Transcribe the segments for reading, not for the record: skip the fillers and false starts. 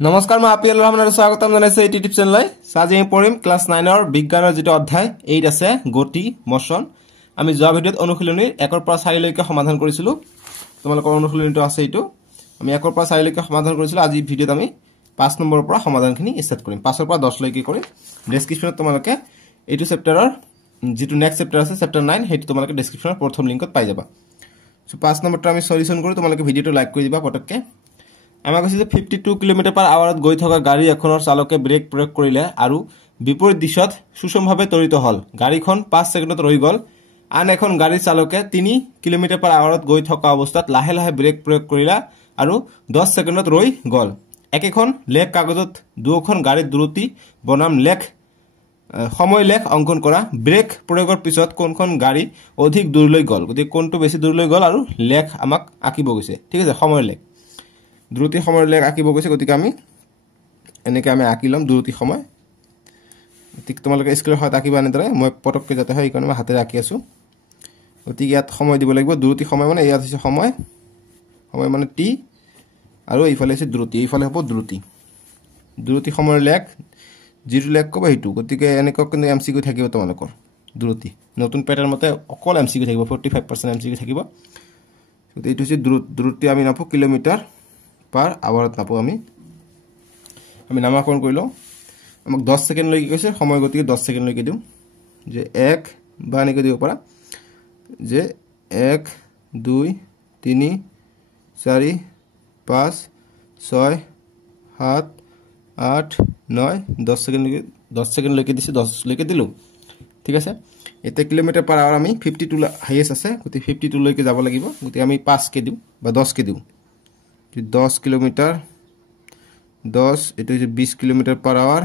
নমস্কাৰ মই আপিল ৰহমানৰ স্বাগতম জনাইছো এই ইউটিউব চেনেললৈ আজি আমি পঢ়িম ক্লাস 9 ৰ বিজ্ঞানৰ যেটো অধ্যায় 8 আছে গতি মোশন আমি যোৱা ভিডিওত অনুশীলনীৰ 1 ৰ পৰা 4 লৈকে সমাধান কৰিছিলো তোমালোকৰ অনুশীলনীটো আছে এইটো আমি 1 ৰ পৰা 4 লৈকে সমাধান কৰিছিলো আজি ভিডিওত আমি 5 নম্বৰৰ পৰা সমাধানখিনি ষ্টাৰ্ট কৰিম 5 ৰ পৰা 10 লৈকে কৰিম ডেসক্ৰিপচনত তোমালোকে এইটো চেপ্টাৰৰ যেটো নেক্সট চেপ্টাৰ আছে চেপ্টাৰ 9 হেতু তোমালোকে ডেসক্ৰিপচনৰ প্ৰথম লিংকত পাই যাবা সো 5 নম্বৰটো আমি সলিউশন কৰো তোমালোকে ভিডিওটো লাইক কৰি দিবা পটককে আমাক কৈছে যে 52 কিলোমিটাৰ পাৰ আৱাৰত গৈ থকা গাড়ী এখনৰ চালকে ব্ৰেক প্ৰয়োগ কৰিলে আৰু বিপৰীত দিশত সুষমভাৱে তৰিত হল গাড়ীখন 5 সেকেন্ডত ৰৈ গল আন এখন গাড়ীৰ চালকে 3 কিলোমিটাৰ পাৰ আৱাৰত গৈ থকা অৱস্থাত লাহে লাহে ব্ৰেক প্ৰয়োগ কৰিলা আৰু 10 সেকেন্ডত ৰৈ গল একেখন লেখ কাগজত দুখন গাড়ীৰ দ্ৰুতি বনাম লেখ সময় লেখ অঙ্কন কৰা ব্ৰেক প্ৰয়োগৰ পিছত কোনখন গাড়ী অধিক দূৰলৈ গল গতি কোনটো বেছি দূৰলৈ গল আৰু লেখ আমাক আকিব গৈছে ঠিক আছে সময় লেখ দ্ৰুতি সময় লেখ আকিব গৈছে গতিকে আমি এনেকে আমি আকিলম দ্ৰুতি সময় ঠিক তোমালোকে স্ক্ৰীনৰ হাত আকিবা নেদৰে মই পটককে যাতে হয় ইকনে মই হাতে আকি আছো গতিকে ইয়াত সময় দিব লাগিব দ্ৰুতি সময় মানে ইয়াত আছে সময় সময় মানে টি আৰু এইফালে আছে দ্ৰুতি এইফালে হ'ব দ্ৰুতি সময়ৰ লেখ জিৰো লেখ কব হেতু গতিকে এনেকৈ কিন্তু এমসিকিউ থাকিব তোমালোকৰ দ্ৰুতি নতুন প্যাটাৰ্ণ মতে অকল এমসিকিউ থাকিব 45% এমসিকিউ থাকিব গতিকে এইটো হৈছে দ্ৰুতি আমি নাপো কিলোমিটাৰ পাৰ আৱাৰত নাপো আমি নামাকৰণ কৰিলো আমাক 10 সেকেন্ড লৈ কৈছে সময় গতিকে 10 সেকেন্ড লৈকে দিও যে 1 বা এনেকৈ দিব পাৰা যে 1 2 3 4 5 6 7 8 9 10 সেকেন্ড লৈকে দিছে 10 লৈকে দিলো ঠিক আছে এতে কিলোমিটাৰ পাৰ আৱাৰ আমি 52 হাইয়েস্ট আছে গতি 52 লৈকে যাব লাগিব গতি আমি 5 কে দিও বা 10 কে দিও 10 কিলোমিটার 10 এটা হচ্ছে 20 কিলোমিটার পার আওয়ার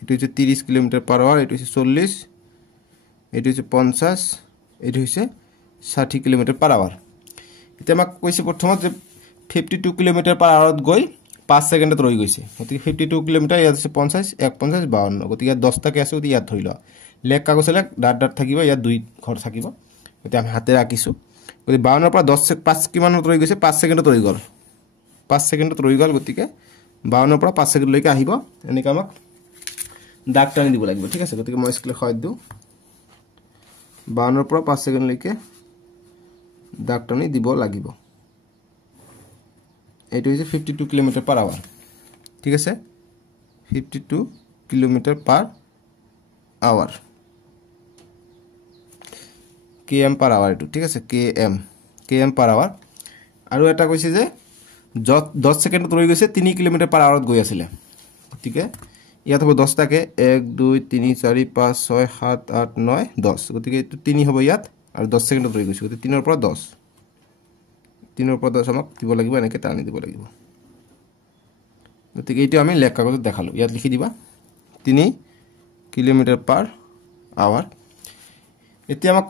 এটা হচ্ছে 30 কিলোমিটার পার আওয়ার এটা হচ্ছে 40 এটা হচ্ছে 50 এটা হচ্ছে 60 কিলোমিটার পার আওয়ার এটা আমাক কইছে প্ৰথমত যে 52 কিলোমিটাৰ পাৰ আওয়াৰত গৈ 5 সেকেন্ডত ৰৈ গৈছে গতিকে 52 কিলোমিটার ইয়াত আছে 50 150 52 গতিকে ইয়াত 10 টাকে আছে গতিকে ইয়াত ধৰি লও লেখ কাগজলে ডাট থাকিব ইয়াত দুই ঘৰ থাকিব গতিকে আমি হাতে ৰাখিছো গতিকে 52 পৰা 10 5 কিমানত ৰৈ গৈছে 5 সেকেন্ডত ৰৈ গল 5 সেকেন্ডত ৰৈ গল গতিকে 52 পৰা 5 সেকেন্ড লৈকে আহিব এনেকা আমাক দাগ টানি দিব লাগিব ঠিক আছে গতিকে মই স্কেল খয় দিও 52 পৰা 5 সেকেন্ড লৈকে দাগ টানি দিব লাগিব এইটো হৈছে 52 কিলোমিটাৰ পাৰ আৱাৰ ঠিক আছে 52 kilometre per hour km per hour এটো ঠিক আছে km পাৰ আৱাৰ আৰু এটা কৈছে যে 10 সেকেন্ডত ৰৈ গৈছে 3 কিলোমিটাৰ পাৰ আৱাৰত গৈ আছিল ঠিক আছে ইয়াত হ'ব 10 টাকে 1 2 3 4 5 6 7 8 9 10 গতিকে এটো 3 হ'ব ইয়াত আৰু 10 সেকেন্ডত ৰৈ গৈছে গতিকে 3 ৰ পৰা 10 আমাক দিব লাগিব এনেকে টানি দিব লাগিব গতিকে এইটো আমি লেখ কাগজত দেখালো ইয়াত লিখি দিবা 3 কিলোমিটাৰ পাৰ আৱাৰ এতিয়া আমাক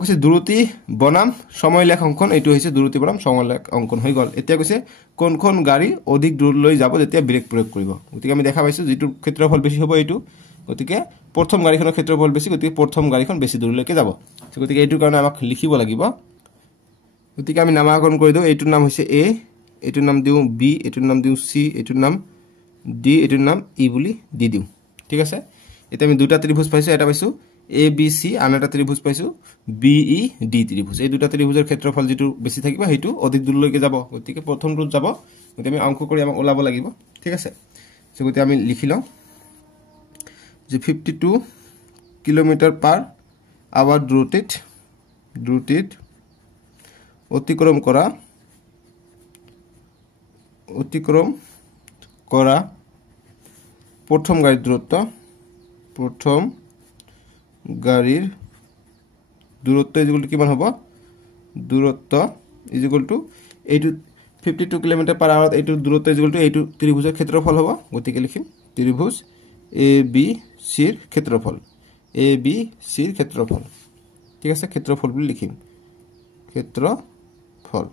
কৈছে দ্ৰুতি বনাম সময় লেখ অঙ্কন এইটো হৈছে দ্ৰুতি বনাম সময় লেখ অঙ্কন হৈ গল এতিয়া কৈছে কোনখন গাড়ী অধিক দূৰলৈ যাব যেতিয়া ব্ৰেক প্ৰয়োগ কৰিব গতিকে আমি দেখা পাইছো যেটো ক্ষেত্ৰফল বেছি হ'ব এইটো গতিকে প্ৰথম গাড়ীখনৰ ক্ষেত্ৰফল বেছি গতিকে প্ৰথম গাড়ীখন বেছি দূৰলৈকে যাব গতিকে এইটোৰ কাৰণে আমাক লিখিব লাগিব গতিকে আমি নামাকৰণ কৰি দিও এইটোৰ নাম হৈছে a এইটোৰ নাম দিও b এইটোৰ নাম দিও c এইটোৰ নাম d এইটোৰ নাম e বুলি দি দিও ঠিক আছে এতিয়া আমি দুটা ত্ৰিভুজ পাইছো এটা পাইছো ABC আনটা ত্ৰিভুজ পাইছো BED ত্ৰিভুজ এই দুটা ত্ৰিভুজৰ ক্ষেত্ৰফল যেটো বেছি থাকিব হেতু অধিক দূৰলৈকে যাব গতিকে প্ৰথমটোত যাব গতিকে আমি অংক কৰি আমাক ওলাব লাগিব ঠিক আছে সো গতি আমি লিখি লও যে 52 কিলোমিটাৰ পাৰ আৱাৰ দ্ৰুতিত অতিক্ৰম কৰা প্ৰথম গাড়ীৰ দূৰত্ব ইকুয়াল টু কিমান হ'ব দূৰত্ব ইকুয়াল টু এইটো 52 কিলোমিটাৰ পাৰ আৱাৰত এইটো দূৰত্ব ইকুয়াল টু এইটো ত্ৰিভুজৰ ক্ষেত্ৰফল হ'ব গতিকে লিখিম ত্ৰিভুজ ABC ৰ ক্ষেত্ৰফল ঠিক আছে ক্ষেত্ৰফল বুলি লিখিম ক্ষেত্ৰফল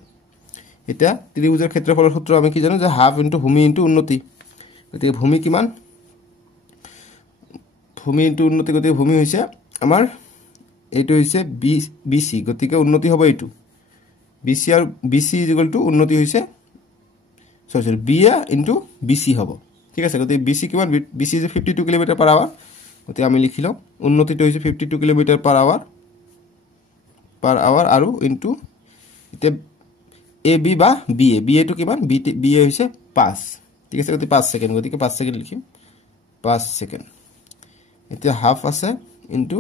এটা ত্ৰিভুজৰ ক্ষেত্ৰফলৰ সূত্ৰ আমি কি জানো যে হাফ ইনটু ভূমি ইনটু উন্নতি গতিকে ভূমি কিমান ভূমি ইনটু উন্নতি গতিকে ভূমি হৈছে আমাৰ এইটো হৈছে BC গতিকে উন্নতি হ'ব এইটো BC আৰু BC ইকুয়াল টু উন্নতি হৈছে সরি BA ইনটু BC হ'ব ঠিক আছে গতি BC কিমান BC is 52 km/h গতি আমি লিখি লম উন্নতিটো হৈছে 52 km/h আৰু ইনটু ইতে AB বা BA টো কিমান BA হৈছে 5 ঠিক আছে গতি 5 সেকেন্ড গতিকে 5 সেকেন্ড লিখিম 5 সেকেন্ড এতিয়া হাফ আছে ইনটু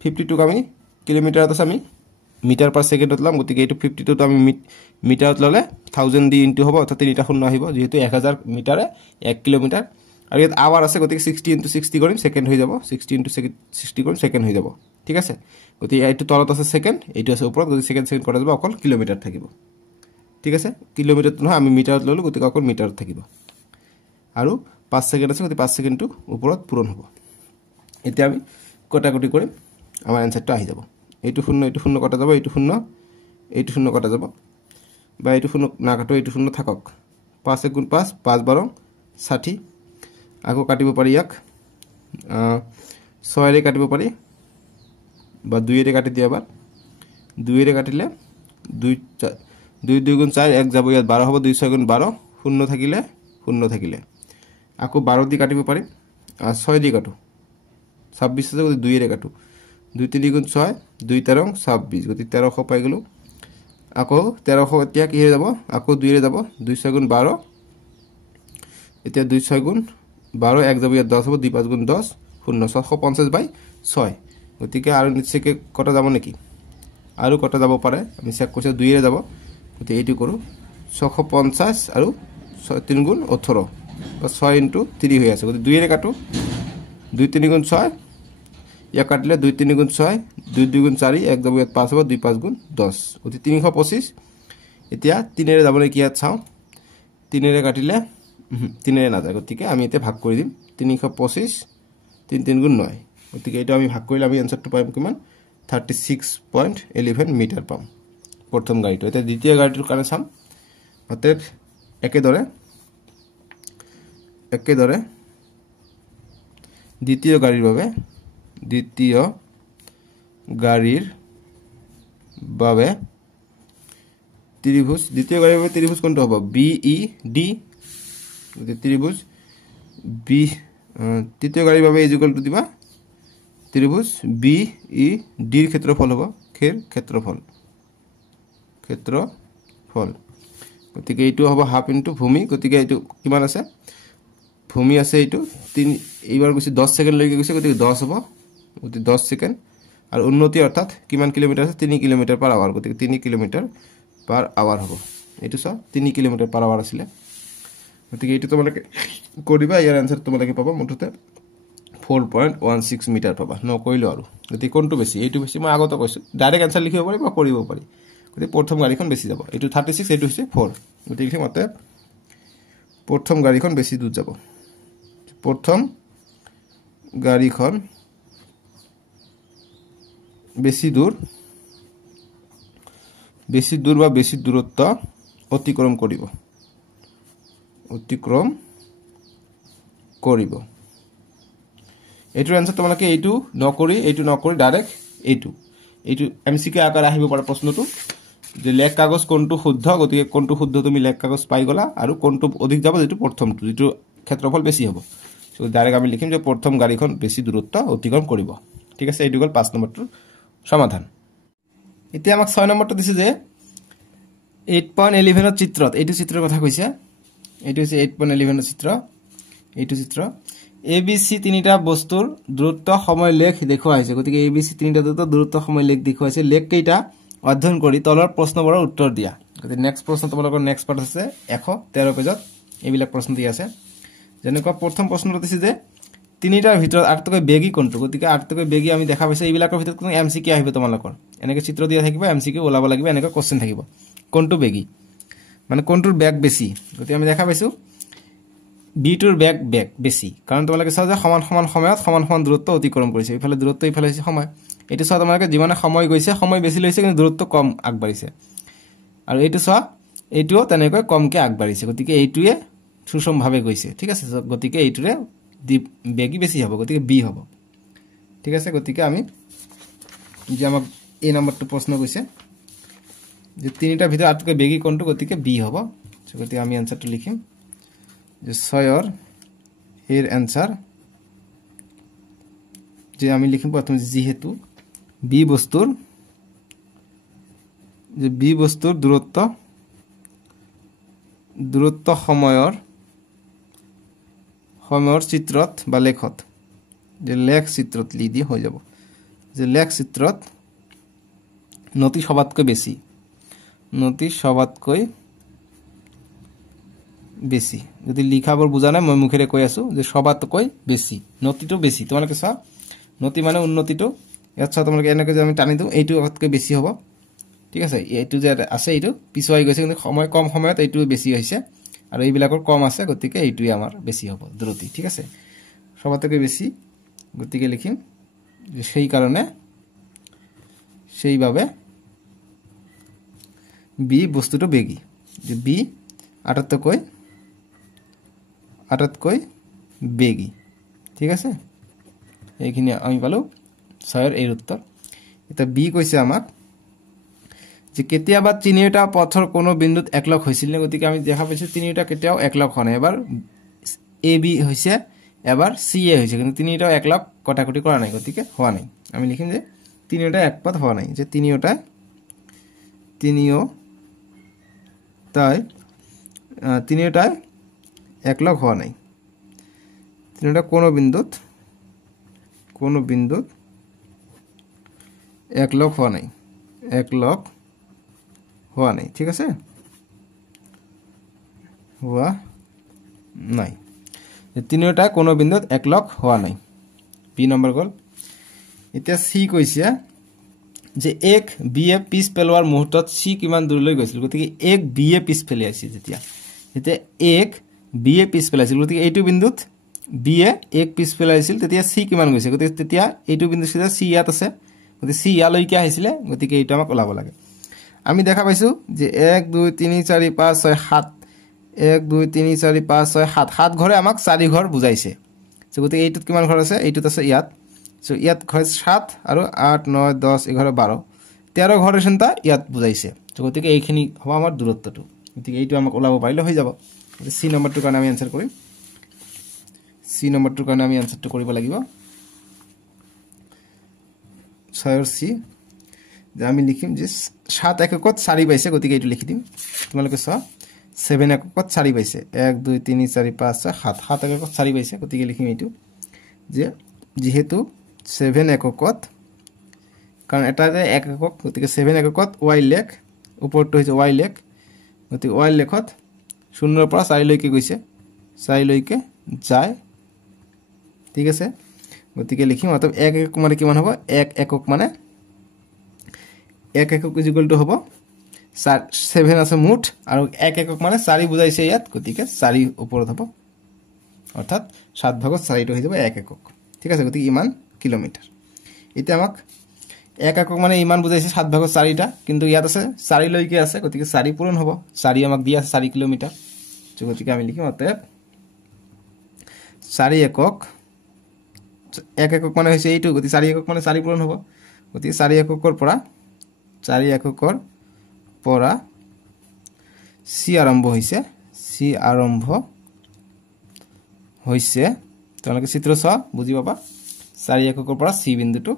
52 আমি কিলোমিটাৰত আছে আমি মিটাৰ পাৰ সেকেন্ডত লম গতিকে এটো 52 তো আমি মিটাৰত ললে 1000 দি ইনটু হ'ব অৰ্থাৎ তিনিটা শূন্য আহিব যেহেতু 1000 মিটাৰে 1 কিলোমিটাৰ আৰু ইয়াত আৱাৰ আছে গতিকে 60 ইনটু 60 কৰিম সেকেন্ড হৈ যাব 60 ইনটু 60 কৰিম সেকেন্ড হৈ যাব ঠিক আছে গতিকে এইটো তলত আছে সেকেন্ড এইটো আছে ওপৰত গতিকে সেকেন্ড কৰা যাব অকল কিলোমিটাৰ থাকিব ঠিক আছে কিলোমিটাৰ নহয় আমি মিটাৰত ললো গতিকে অকল মিটাৰত থাকিব আৰু 5 সেকেন্ড আছে গতিকে 5 সেকেন্ডটো ওপৰত পূৰণ হ'ব এতিয়া আমি কটাকটি কৰিম আমাৰ আনসাৰটো আহি যাব এইটো শূন্য কটা যাব এইটো শূন্য কটা যাব বা এইটো শূন্য না কাটো এইটো শূন্য থাকক 5 * 5 5 12 60 আকৌ কাটিব পাৰি ইয়াক 6 ৰে কাটিব পাৰি বা 2 ৰে কাটি দিয়া এবাৰ 2 ৰে কাটিলে 2 2 গুণ 4 1 যাব ইয়াত 12 হ'ব 2 6 গুণ 12 শূন্য থাকিলে আকৌ 12 দি কাটিব পাৰি 6 দি কাটো 26 আছে 2 ৰে কাটো 2 3 গুণ 6 2 13 26 গতি 1300 পাই গলো আকৌ 1300 এতিয়া কি হৈ যাব আকৌ 2 ৰে যাব 2 6 গুণ 12 এতিয়া 2 6 গুণ 12 1 যাব ইয়াত 10 হ'ব 2 5 গুণ 10 শূন্য 750 বাই 6 গতিকে আৰু নিশ্চয়কৈ কটা যাব নেকি আৰু কটা যাব পাৰে আমি চেক কৰিছো 2 ৰে যাব গতি এইটো কৰো 650 আৰু 3 গুণ 18 বা 6 ইনটু 3 হৈ আছে গতি 2 ৰে কাটো 2 3 গুণ 6 ইয়া কাটলে 2 3 গুণ 6 2 2 গুণ 4 1 যাব ইয়াত 5 হ'ব 2 5 গুণ 10 গতি 325 এতিয়া 3 ৰে যাব নেকি ইয়াত চাও 3 ৰে কাটিলে 3 ৰে না যায় গতিকে আমি এতে ভাগ কৰি দিম 325 3 3 গুণ 9 গতিকে এটা আমি ভাগ কৰিলে আমি আনসাৰটো পাম কিমান 36.11 মিটাৰ পাম প্ৰথম গাড়ীটো এটা দ্বিতীয় গাড়ীটোৰ কাৰণে চাম অতএব একেদৰে দ্বিতীয় গাড়ীৰ বাবে ত্ৰিভুজ কোনটো হ'ব BED গতি ত্ৰিভুজ B তৃতীয় গাড়ীৰ বাবে ইজ ইকুয়াল টু দিবা ত্রিভুজ BED এর ক্ষেত্রফল হবে ক্ষেত্রফল গতিকে এইটো হবে হাফ ইনটু ভূমি গতিকে এইটো কিমান আছে ভূমি আছে এইটো 3 এইবাৰ গৈছে 10 সেকেন্ড লৈকে গৈছে গতিকে 10 হ'ব গতি 10 সেকেন্ড আৰু উন্নতি অৰ্থাৎ কিমান কিলোমিটাৰ আছে 3 কিলোমিটাৰ/আৱাৰ গতিকে 3 কিলোমিটাৰ/আৱাৰ হ'ব এইটো সব 3 কিলোমিটাৰ/আৱাৰ আছিল গতিকে এইটো তোমালোকে কৰিবা ইয়াৰ আনসাৰ তোমালোকে পাবা মুঠতে 4.16 মিটাৰ পাবা নকইলো আৰু গতি কোনটো বেছি এইটো বেছি মই আগতে কৈছো ডাইৰেক্ট আনসাৰ লিখিব পাৰি বা কৰিব পাৰি গতি প্ৰথম গাড়ীখন বেছি যাব এইটো 36 এইটো হৈছে 4 গতিকে মতে প্ৰথম গাড়ীখন বেছি দূৰ যাব প্ৰথম গাড়ীখন বেছি দূৰ বা বেছি দূৰত্ব অতিক্ৰম কৰিব এইটোৰ আনসাৰ তোমালোকে এইটো নকৰি ডাইৰেক্ট এইটো MCQ আকাৰ আহিব পাৰে প্ৰশ্নটো যে লেখ কাগজ কোনটো শুদ্ধ গতিকে কোনটো শুদ্ধ তুমি লেখ কাগজ পাই গলা আৰু কোনটো অধিক যাব যেটো প্ৰথমটো যেটো ক্ষেত্ৰফল বেছি হ'ব সো ডাইৰেক্ট আমি লিখিম যে প্ৰথম গাড়ীখন বেছি দূৰত্ব অতিক্ৰম কৰিব ঠিক আছে এইটো গল 5 নম্বৰটোৰ সমাধান এতিয়া আমাক 6 নম্বৰটো দিছে যে 8.11 ৰ চিত্ৰত এইটো চিত্ৰৰ কথা কৈছে এইটো হৈছে 8.11 ৰ চিত্ৰ এইটো চিত্ৰ ABC তিনিটা বস্তুৰ দূৰত্ব সময় লেখ দেখুৱা হৈছে গতিকে ABC তিনিটা দূৰত্ব সময় লেখ দেখুৱা হৈছে লেখ কেইটা অধ্যয়ন কৰি তলৰ প্ৰশ্নবোৰৰ উত্তৰ দিয়া গতিকে নেক্সট প্ৰশ্ন তোমালোকৰ নেক্সট পাৰ্ট আছে 113 পেজত এইবিলাক প্ৰশ্ন দিয়া আছে যেনেকুৱা প্ৰথম প্ৰশ্নটো দিছে যে তিনিটাৰ ভিতৰত আটাইতকৈ বেগী কোনটো গতিকে আটাইতকৈ বেগী আমি দেখা পাইছে এইবিলাকৰ ভিতৰত কোন MCQ আহিব তোমালোকৰ এনেকৈ চিত্ৰ দিয়া থাকিব MCQ ওলাব লাগিব এনেকৈ কোশ্চেন থাকিব কোনটো বেগী মানে কোনটোৰ বেগ বেছি গতিকে আমি দেখা পাইছো B টোৰ বেগ বেছি কাৰণ তোমালোকে চাও যে সমান সময়ত সমান দূৰত্ব অতিক্ৰম কৰিছে ইফালে দূৰত্ব ইফালে হৈছে সময় এটো চাও তোমালোকে যিমানে সময় গৈছে সময় বেছি লৈছে কিন্তু দূৰত্ব কম আগবাঢ়িছে আৰু এটো চাও এটোও তেনেকৈ কমকে আগবাঢ়িছে গতিকে এইটোৱে সুষমভাৱে গৈছে ঠিক আছে গতিকে এইটোৰে বেগী বেছি হ'ব গতিকে B হ'ব ঠিক আছে গতিকে আমি যে আমাক এই নম্বৰটো প্ৰশ্ন কৈছে যে তিনিটা ভিতৰত আটাইতকৈ বেগী কোনটো গতিকে B হ'ব গতিকে আমি এনসারটো লিখিম যে 6 এর এনসার যে আমি লিখিম প্রথমে যেহেতু বি বস্তুর দূরত্ব সময়ৰ চিত্ৰত বা লেখত যে লেখ চিত্ৰত লিদি হৈ যাব যে লেখ চিত্ৰত নতি সবাতকৈ বেছি যদি লিখাবৰ বুজা নাই মই মুখেৰে কৈ আছো যে সবাতকৈ বেছি নতিটো বেছি তোমালোকে চা নতি মানে উন্নতিটো ইয়াত চা তোমালোকে এনেকৈ যে আমি টানি দিওঁ এইটো আগতকৈ বেছি হ'ব ঠিক আছে এইটো যে আছে এইটো পিছুৱাই গৈছে কিন্তু সময় কম সময়ত এইটো বেছি হৈছে আৰু এইবিলাকৰ কম আছে গতিকে এইটোই আমাৰ বেছি হ'ব দ্ৰুতি ঠিক আছে সবাতকৈ বেছি গতিকে লিখিম যে সেই কারণে সেইভাবে বি বস্তুটো বেগী যে বি আটাতকৈ বেগী ঠিক আছে এইখিনি আমি পালো 6 এর উত্তর এটা বি কইছে আমাক যে কেতিয়াবা তিনিটা পথৰ কোনো বিন্দুত একলগ হৈছিল নে গতিকে আমি দেখা পাইছো তিনিটা কেতিয়াও একলগ হয় না এবাৰ এ বি হৈছে এবাৰ সি এ হৈছে কিন্তু তিনিটা একলগ কটাকটি কৰা নাই গতিকে হোৱা নাই আমি লিখিম যে তিনিটা একপথ হোৱা নাই যে তিনিটা একলগ হোৱা নাই তিনিটা কোনো বিন্দুত একলগ হোৱা নাই ঠিক আছে হোৱা নাই তিনিটা কোনো বিন্দুত একলগ হোৱা নাই বি নম্বৰ গল এতিয়া সি কৈছে যে এক বি এ পিছ পেলোৱাৰ মুহূৰ্তত সি কিমান দূৰলৈ গৈছিল গতিকে এক বি এ পিছ পেলাই আছে যেতিয়া এক বি এ পিছ পেলাইছিল গতিকে এইটো বিন্দুত বি এ এক পিছ পেলাইছিল তেতিয়া সি কিমান গৈছে গতিকে তেতিয়া এইটো বিন্দু সিধা সি ইয়াত আছে গতিকে সি ইয়ালৈকে আহিছিলে গতিকে এইটো আমাক ওলাব লাগে আমি দেখা পাইছো যে 1 2 3 4 5 6 7 1 2 3 4 5 6 7 7 ঘরে আমাক 4 ঘর বুজাইছে সো গতিকে এইটোত কিমান ঘর আছে এইটোত আছে ইয়াত সো ইয়াত ঘর 7 আৰু 8 9 10 11 12 13 ঘৰৰ চিন্তা ইয়াত বুজাইছে সো গতিকে এইখিনি হ'ব আমাৰ দূৰত্বটো গতিকে এইটো আমাক ওলাব পাৰিলে হৈ যাব সি নম্বৰটো কাৰণে আমি আনসাৰ কৰিম সি নম্বৰটো কাৰণে আমি আনসাৰটো কৰিব লাগিব 6 সি যে আমি লিখিম যে 7 এককত 4 পাইছে গতিকে এইটো লিখি দিম তোমালোকে চা 7 এককত 4 পাইছে 1 2 3 4 5 6 7 7 এককত 4 পাইছে গতিকে লিখিম এইটো যে যেহেতু 7 এককত কারণ এটা যে এক একক গতিকে 7 এককত y লেখ উপৰটো হৈছে y লেখ গতিকে y লেখত 0 ৰ পৰা 4 লৈকে গৈছে 4 লৈকে যায় ঠিক আছে গতিকে লিখিম অর্থাৎ এক একক মানে কিমান হ'ব এক একক মানে এক একক ইকুয়াল টু হ'ব 7 আছে মুঠ আৰু এক একক মানে 4 বুজাইছে ইয়াত গতিকে 4 ওপৰত হ'ব অর্থাৎ 7 ভাগত 4 টো হৈ যাব এক একক ঠিক আছে গতিকে ইমান কিলোমিটার এটা আমাক এক একক মানে ইমান বুজাইছে 7 ভাগত 4টা কিন্তু ইয়াত আছে 4 লৈকে আছে গতিকে 4 পূৰণ হ'ব 4 আমাক দিয়া আছে 4 কিলোমিটার গতিকে আমি লিখিম অতএব 4 একক এক একক মানে হৈছে এইটো গতি 4 একক মানে 4 পূৰণ হ'ব গতি 4 এককৰ পৰা সি আৰম্ভ হৈছে তোমালোকে চিত্ৰ চোৱা বুজি পাবা 4 এককৰ পৰা সি বিন্দুটো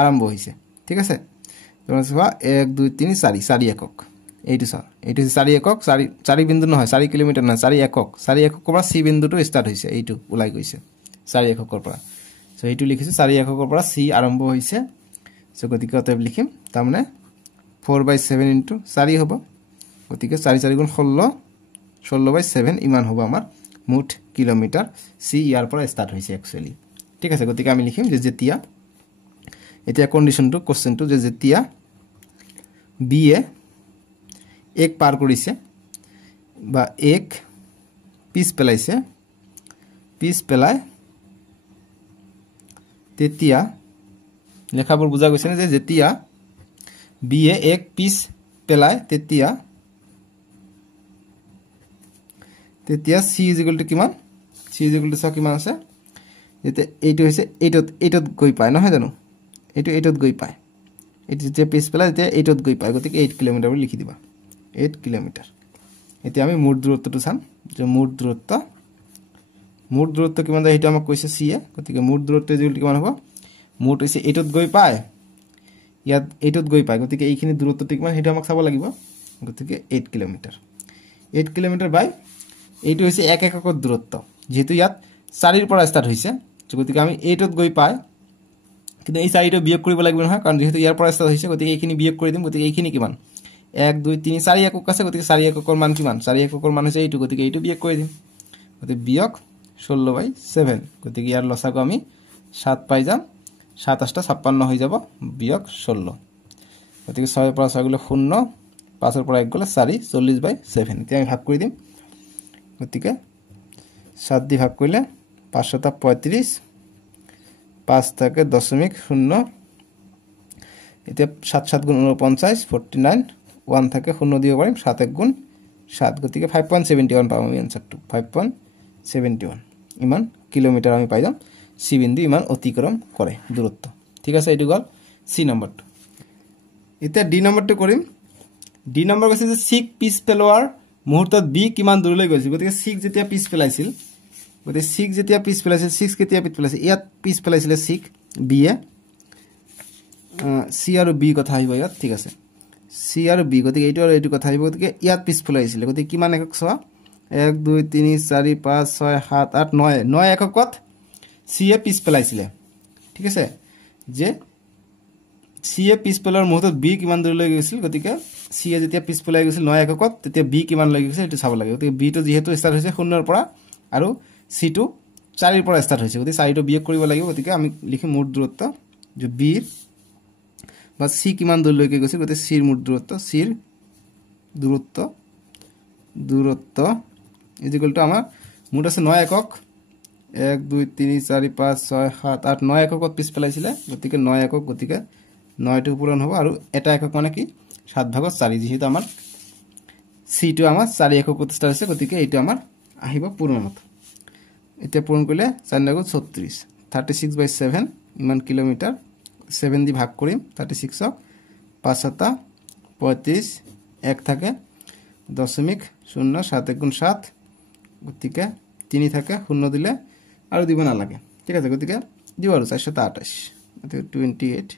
আৰম্ভ হৈছে ঠিক আছে তোমালোকে চোৱা 1 2 3 4 4 একক এইটো চোৱা এইটো 4 একক 4 বিন্দু নহয় 4 কিলোমিটাৰ নহয় 4 একৰ পৰা সি বিন্দুটো ষ্টাৰ্ট হৈছে এইটো ওলাই গৈছে 4 একৰ পৰা সো এইটো লিখিছো 4 এককৰ পৰা সি আৰম্ভ হৈছে সো গতিকে অতএব লিখিম তাৰমানে 4/7 ইনটু 4 হ'ব গতিকে 4 4 গুণ 16/7 ইমান হ'ব আমাৰ মুঠ কিলোমিটাৰ সি ইয়াৰ পৰা ষ্টাৰ্ট হৈছে একচুয়ালি ঠিক আছে গতিকে আমি লিখিম যে যেতিয়া এতিয়া কন্ডিশনটো কোশ্চেনটো যে যেতিয়া বি এ 1 পাৰ কৰিছে বা 1 পিছ পেলাই তেতিয়া লেখাবোৰ বুজা গৈছে যে যেতিয়া বি এ 1 পিছ পেলাই তেতিয়া সি ইকুয়াল টু কিমান সি ইকুয়াল টু সা কিমান আছে যেতে এইটো হৈছে এইটত গৈ পায় নহয় জানো এইটত গৈ পায় এইটো যে পিছ পেলাই তেতিয়া এইটত গৈ পায় গতিকে 8 কিলোমিটাৰ বুলি লিখি দিবা 8 কিলোমিটাৰ এতিয়া আমি মুঠ দূৰত্বটো চাম যে মুঠ দূৰত্ব কিমান যায় সেইটো আমাক কৈছে c এ গতিকে মুঠ দূৰত্ব ইকুৱেল কিমান হ'ব মুঠ হৈছে 8 ত গৈ পায় ইয়াত 8 ত গৈ পায় গতিকে এইখিনি দূৰত্বটো কিমান সেইটো আমাক চাব লাগিব গতিকে 8 কিলোমিটাৰ 8 কিলোমিটাৰ বাই এইটো হৈছে 1 এককৰ দূৰত্ব যেহেতু ইয়াত 4 ৰ পৰা ষ্টাৰ্ট হৈছে গতিকে আমি 8 ত গৈ পায় কিন্তু এই 4 টো বিয়োগ কৰিব লাগিব নহয় কাৰণ যেহেতু ইয়াৰ পৰা ষ্টাৰ্ট হৈছে গতিকে এইখিনি বিয়োগ কৰি দিম গতিকে এইখিনি কিমান 1 2 3 4 একক আছে গতিকে 4 এককৰ মান কিমান 4 এককৰ মান হৈছে এইটো গতিকে এইটো বিয়োগ কৰি দিম গতিকে বিয়োগ 16/7 গতিকে ইয়াৰ লসাগু আমি 7 পাই যাম 7 8 56 হৈ যাব বিয়োগ 16 গতিকে 6 ৰ পৰা 6 গলে 0 5 ৰ পৰা 1 গলে 4 40/7 এতিয়া আমি ভাগ কৰি দিম গতিকে 7 দি ভাগ কৰিলে 5 35 5 থাকে 0.0 এতিয়া 7 7 গুণ 49 49 1 থাকে 0 দিব পাৰিম 7 1 গুণ 7 গতিকে 5.71 পাম আমি আনসাৰটো 5.71 ইমান কিলোমিটাৰ আমি পাই যাম সি বিন্দু ইমান অতিক্ৰম কৰে দূৰত্ব ঠিক আছে এইটো গল সি নম্বৰটো এতিয়া ডি নম্বৰটো কৰিম ডি নম্বৰ কৈছে যে সিক পিছ পেলোৱাৰ মুহূৰ্তত বি কিমান দূৰলৈ গৈছে গতিকে সিক যেতিয়া পিছ পেলাইছিল গতিকে সিক যেতিয়া পিছ পেলাইছিল 6 কেতিয়া পিছ পেলাইছিল ইয়াত পিছ পেলাইছিল সিক বি এ সি আৰু বি কথা আহিব ইয়াত ঠিক আছে সি আৰু বি গতিকে এইটো আৰু এইটো কথা আহিব গতিকে ইয়াত পিছ পেলাইছিল গতিকে কিমান একক চোৱা 1 2 3 4 5 6 7 8 9 9 এককত সি এ পিছ পেলাইছিল ঠিক আছে যে সি এ পিছ পেলোৱাৰ মুহূৰ্তত বি কিমান দূৰলৈ গৈছিল গতিকে সি এ যেতিয়া পিছ পেলাই গৈছিল 9 এককত তেতিয়া বি কিমান লৈ গৈছিল এটো চাব লাগে গতিকে বি টো যেহেতু ষ্টাৰ্ট হৈছে 0 ৰ পৰা আৰু সি টো 4 ৰ পৰা ষ্টাৰ্ট হৈছে গতিকে 4 টো বিয়োগ কৰিব লাগিব গতিকে আমি লিখিম মুঠ দূৰত্ব যে বি বা সি কিমান দূৰলৈকে গৈছিল গতিকে সিৰ মুঠ দূৰত্ব সিৰ দূৰত্ব ইকুৱেল টু আমাৰ মুঠ আছে 9 একক 1 2 3 4 5 6 7 8 9 এককত পিছ পেলাইছিল গতিকে 9 একক গতিকে 9 টো পূৰণ হ'ব আৰু এটা একক মানে কি 7/4 যেহেতু আমাৰ সি টো আমাৰ 4 এককত ষ্টাৰ্ট হৈছে গতিকে এইটো আমাৰ আহিব পূৰণত এতিয়া পূৰণ কৰিলে 4 9 36 36/7 ইমান কিলোমিটাৰ 7 দি ভাগ কৰিম 36 ক 5 7 35 1 থাকে 0.0 7 1 গুণ 7 গতিকে 3 থাকে 0 দিলে আৰু দিব নালাগে ঠিক আছে গতিকে দিব আৰু 428 গতিকে 28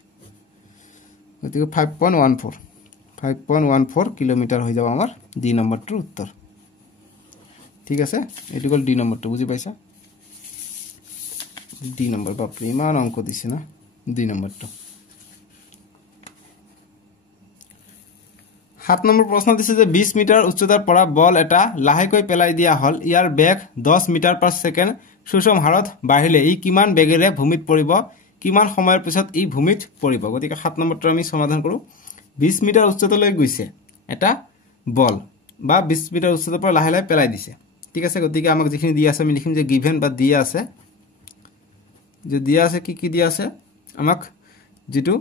গতিকে 5.14 কিলোমিটাৰ হৈ যাব আমাৰ ডি নম্বৰটোৰ উত্তৰ ঠিক আছে এটো গল ডি নম্বৰটো বুজি পাইছা ডি নম্বৰ বাপৰে ইমান অংক দিছে না ডি নম্বৰটো 7 নম্বৰ প্ৰশ্ন দিছে যে 20 মিটাৰ উচ্চতাৰ পৰা বল এটা লাহেকৈ পেলাই দিয়া হল ইয়াৰ বেগ 10 মিটাৰ পাৰ সেকেন্ড সুষম হাৰত বাঢ়িলে ই কিমান বেগেৰে ভূমিত পৰিব কিমান সময়ৰ পিছত ই ভূমিত পৰিব গতিকে 7 নম্বৰটো আমি সমাধান কৰো 20 মিটাৰ উচ্চতালৈ গৈছে এটা বল বা 20 মিটাৰ উচ্চতাৰ পৰা লাহে লাহে পেলাই দিছে ঠিক আছে গতিকে আমাক যিখিনি দিয়া আছে আমি লিখিম যে গিভেন বা দিয়া আছে যে দিয়া আছে কি দিয়া আছে আমাক যেটো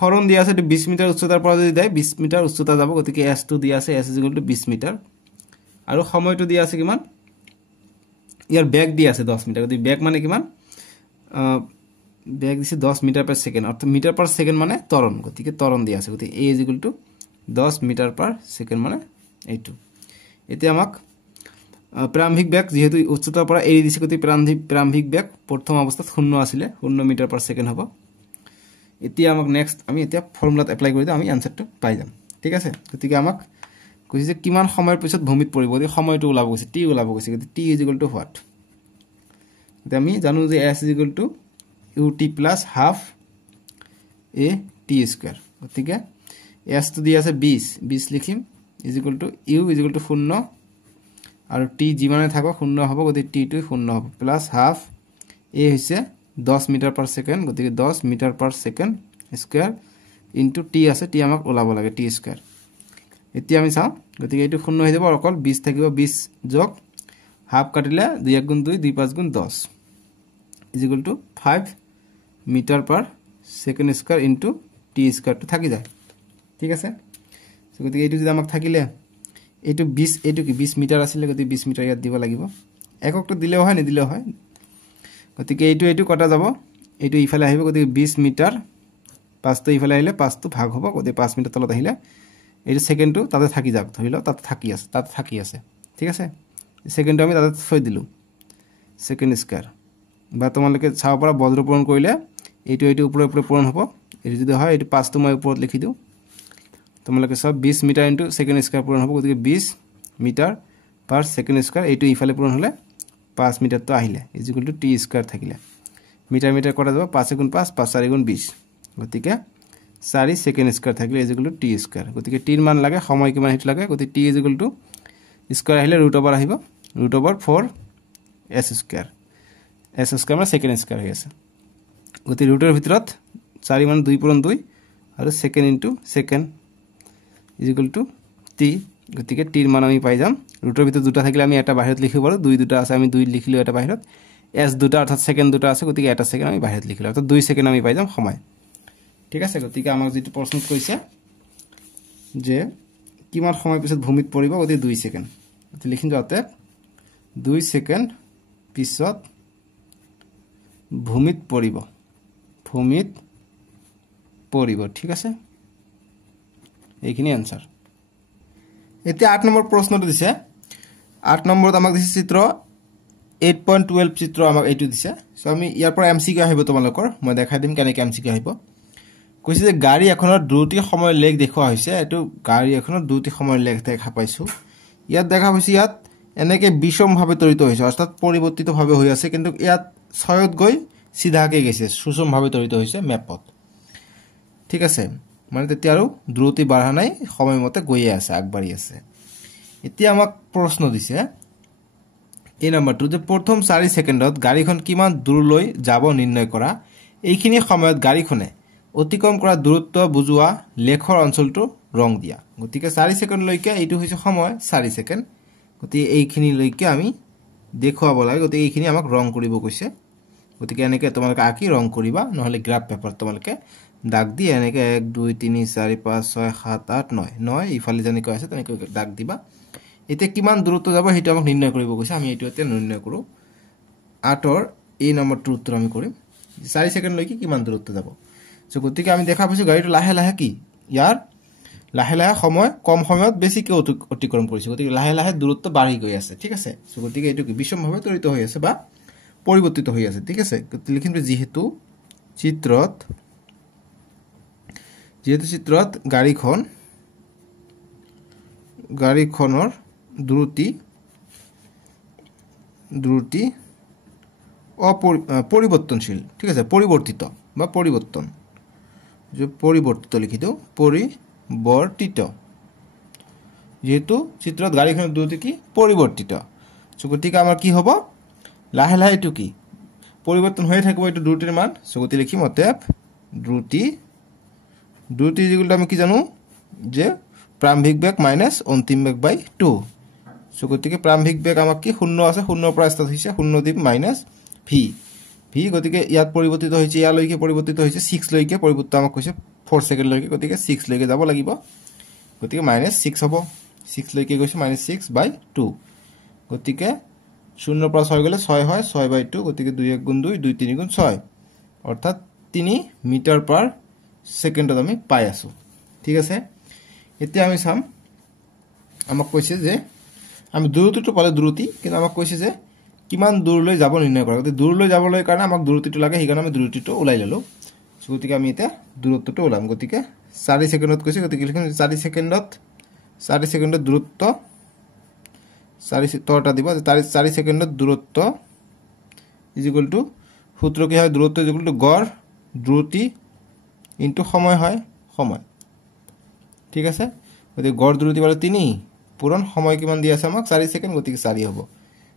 হৰণ দিয়া আছে 20 মিটাৰ উচ্চতাৰ পৰা যদি দেই 20 মিটাৰ উচ্চতা যাব গতিকে s টো দিয়া আছে s 20 মিটাৰ আৰু সময়টো দিয়া আছে কিমান ইয়াৰ বেগ দিয়া আছে 10 মিটাৰ গতিকে বেগ মানে কিমান বেগ দিছে 10 মিটাৰ পাৰ সেকেন্ড অৰ্থাৎ মিটাৰ পাৰ সেকেন্ড মানে ত্বৰণ গতিকে ত্বৰণ দিয়া আছে গতিকে a 10 মিটাৰ পাৰ সেকেন্ড মানে এইটো এতিয়া আমাক প্ৰাৰম্ভিক বেগ যেহেতু উচ্চতাৰ পৰা এৰি দিছে গতিকে প্ৰাৰম্ভিক বেগ প্ৰথম অৱস্থাত 0 আছিল 0 মিটাৰ পাৰ সেকেন্ড হ'ব এতিয়া আমাক নেক্সট আমি এতিয়া ফৰ্মুলাত এপ্লাই কৰি দিম আমি আনসাৰটো পাই যাম ঠিক আছে গতিকে আমাক কৈছে যে কিমান সময়ৰ পিছত ভূমিত পৰিব গতিকে সময়টো ওলাব গৈছে t ওলাব গৈছে গতিকে t what এতিয়া আমি জানো যে s ut plus half a t square গতিকে s টো দিয়া আছে 20 লিখিম u 0 আৰু t যিমানে থাকক 0 হ'ব গতিকে t টো 0 হ'ব প্লাস হাফ a হৈছে 10 মিটাৰ পাৰ সেকেন্ড গতিকে 10 metre per second square into t আছে t আমাক ওলাব লাগে t স্কয়াৰ এতিয়া আমি চাও গতিকে এইটো 0 হৈ যাব অকল 20 থাকিব 20 যোগ হাফ কাটিলে 2 1 গুণ 2 2 5 গুণ 10 5 metre per second square into t স্কয়াৰটো থাকি যায় ঠিক আছে গতিকে এইটো যদি আমাক থাকিলে এইটো 20 এইটো কি 20 মিটাৰ আছিল গতিকে 20 মিটাৰ ইয়াত দিব লাগিব এককটো দিলেও হয় নিদিলেও হয় গতিকে এইটো কটা যাব এইটো ইফালে আহিব গতিকে 20 মিটাৰ 5 টো ইফালে আহিলে 5 টো ভাগ হ'ব গতিকে 5 মিটাৰ তলত আহিলে এই সেকেন্ডটো তাতে থাকি যাওক ধৰি লওক তাতে থাকি আছে ঠিক আছে সেকেন্ডটো আমি তাতে থৈ দিলো সেকেন্ড স্কয়াৰ বা তোমালোকে চাব পৰা বজ্ৰ পূৰণ কৰিলে এইটো ওপৰে পূৰণ হ'ব এই যদি হয় এইটো 5 টো মই ওপৰত লিখি দিও তোমালোকে সব 20 মিটাৰ ইনটু সেকেন্ড স্কয়াৰ পূৰণ হ'ব গতিকে 20 মিটাৰ পাৰ সেকেন্ড স্কয়াৰ এইটো ইফালে পূৰণ হলে 5 মিটাৰ তো আহিলে ইকুৱেল টু টি স্কয়াৰ থাকিলে মিটাৰ কটা যাব 5 * 5 5 4 * 20 গতিকে 4 সেকেন্ড স্কয়াৰ থাকিলে ইকুৱেল টু টি স্কয়াৰ গতিকে টি মান লাগে সময় কিমান হিট লাগে গতিকে টি ইকুৱেল টু স্কয়াৰ আহিলে √/, আহিব √4 s স্কয়াৰ মানে সেকেন্ড স্কয়াৰ হৈ আছে গতিকে ৰুটৰ ভিতৰত 4 মান 2 পূৰণ 2 আৰু second into second equal to T গতিকে টিৰ মান আমি পাই যাম ৰুটৰ ভিতৰত দুটা থাকিলে আমি এটা বাহিৰত লিখিব পাৰো দুটা আছে আমি 2 লিখিলো এটা বাহিৰত s দুটা অৰ্থাৎ সেকেন্ড দুটা আছে গতিকে এটা সেকেন্ড আমি বাহিৰত লিখিলো অৰ্থাৎ 2 সেকেন্ড আমি পাই যাম সময় ঠিক আছে গতিকে আমাক যেটো প্ৰশ্নত কৈছে যে কিমান সময় পিছত ভূমিত পৰিব গতিকে 2 সেকেন্ড গতিকে লিখিম যাতে 2 সেকেন্ড পিছত ভূমিত পৰিব ঠিক আছে এইখিনি আনসাৰ এতিয়া 8 নম্বৰ প্ৰশ্নটো দিছে 8 নম্বৰত আমাক দিছে চিত্ৰ 8.12 চিত্ৰ আমাক এইটো দিছে সো আমি ইয়াৰ পৰা এমসিকিউ আহিব তোমালোকৰ মই দেখাই দিম কেনেকৈ এমসিকিউ আহিব কৈছে যে গাড়ী এখনৰ দ্ৰুতি সময় লেখ দেখুৱা হৈছে এটো গাড়ী এখনৰ দ্ৰুতি সময় লেখ দেখা পাইছো ইয়াত দেখা হৈছে ইয়াত এনেকৈ বিষমভাৱে তৰিত হৈছে অৰ্থাৎ পৰিৱৰ্তিতভাৱে হৈ আছে কিন্তু ইয়াত 6ত গৈ সিধাকে গৈছে সুষমভাৱে তৰিত হৈছে মেপত ঠিক আছে মানে তেতিয়া আৰু দ্ৰুতি বাঢ়া নাই সময়মতে গৈয়ে আছে আগবাঢ়ি আছে এতিয়া আমাক প্ৰশ্ন দিছে এই নম্বৰটো যে প্ৰথম 4 সেকেন্ডত গাড়ীখন কিমান দূৰলৈ যাব নিৰ্ণয় কৰা এইখিনি সময়ত গাড়ীখনে অতিক্ৰম কৰা দূৰত্ব বুজোৱা লেখৰ অঞ্চলটো ৰং দিয়া গতিকে 4 সেকেন্ড লৈকে এইটো হৈছে সময় 4 সেকেন্ড গতিকে এইখিনি লৈকে আমি দেখুৱাব লাগে গতিকে এইখিনি আমাক ৰং কৰিব কৈছে গতিকে এনেকৈ তোমালোকে আকি ৰং কৰিবা নহলে গ্ৰাফ পেপাৰ তোমালোকে দাগ দি এনেকৈ 1 2 3 4 5 6 7 8 9 9 ইফালে যেনেকৈ আছে তেনেকৈ দাগ দিবা এতিয়া কিমান দূৰত্ব যাব হেতু আমাক নিৰ্ণয় কৰিব কৈছে আমি এটো এতিয়া নিৰ্ণয় কৰো 8 ৰ এই নম্বৰটো উত্তৰ আমি কৰিম 4 সেকেন্ড লৈকে কিমান দূৰত্ব যাব সো গতিকে আমি দেখা পাইছো গাড়ীটো লাহে লাহে কি ইয়াৰ লাহে লাহে সময় কম সময়ত বেছিকৈ অতিক্ৰম কৰিছে গতিকে লাহে লাহে দূৰত্ব বাঢ়ি গৈ আছে ঠিক আছে সো গতিকে এটো কি বিষমভাৱে তৰিত হৈ আছে বা পৰিৱৰ্তিত হৈ আছে ঠিক আছে লিখিম যেহেতু চিত্ৰত গাড়ীখনৰ দ্ৰুতি পৰিৱৰ্তনশীল ঠিক আছে পৰিৱৰ্তিত বা পৰিৱৰ্তন যে পৰিৱৰ্তিত লিখি দিও পৰিৱৰ্তিত যেহেতু চিত্ৰত গাড়ীখনৰ দ্ৰুতি কি পৰিৱৰ্তিত সো গতিকে আমাৰ কি হ'ব লাহে লাহে এটো কি পৰিৱৰ্তন হৈ থাকিব এটো দ্ৰুতিৰ মান সো গতি লিখিম অতএব দ্ৰুতি যেগুলো আমি কি জানো যে প্ৰাৰম্ভিক বেগ মাইনাস অন্তিম বেগ বাই 2 সো গতিকে প্ৰাৰম্ভিক বেগ আমাক কি 0 আছে 0 পৰা স্টাৰ্ট হৈছে 0 দিম মাইনাস v গতিকে ইয়াত পৰিৱৰ্তিত হৈছে ইয়ালৈকে পৰিৱৰ্তিত হৈছে 6 লৈকে পৰিৱৰ্তন আমাক কৈছে 4 সেকেন্ড লৈকে গতিকে 6 লৈকে যাব লাগিব গতিকে মাইনাস 6 হ'ব 6 লৈকে গৈছে মাইনাস 6 বাই 2 গতিকে 0 পৰা 6 গলে 6 হয় 6 বাই 2 গতিকে 2 1 গুণ 2 2 3 গুণ 6 অৰ্থাৎ 3 মিটাৰ পাৰ সেকেন্ডত আমি পাই আছো ঠিক আছে এতিয়া আমি চাম আমাক কৈছে যে আমি দূৰত্বটো পালে দ্ৰুতি কিন্তু আমাক কৈছে যে কিমান দূৰলৈ যাব নিৰ্ণয় কৰা গতিকে দূৰলৈ যাবলৈ কাৰণে আমাক দূৰত্বটো লাগে সেইকাৰণে আমি দূৰত্বটো ওলাই ললো গতিকে আমি এটা দূৰত্বটো ওলাম গতিকে 4 সেকেন্ডত কৈছে গতিকে লিখিম 4 সেকেন্ডত দূৰত্ব 4 তৰটা দিব 4 সেকেন্ডত দূৰত্ব ইকুৱেল টু সূত্ৰ কি হয় দূৰত্ব ইকুৱেল টু গড় দ্ৰুতি ইনটু সময় হয় সময় ঠিক আছে গতিকে গড় দ্ৰুতি পালে 3 পূৰণ সময় কিমান দি আছে আমাক 4 সেকেন্ড গতিকে 4 হ'ব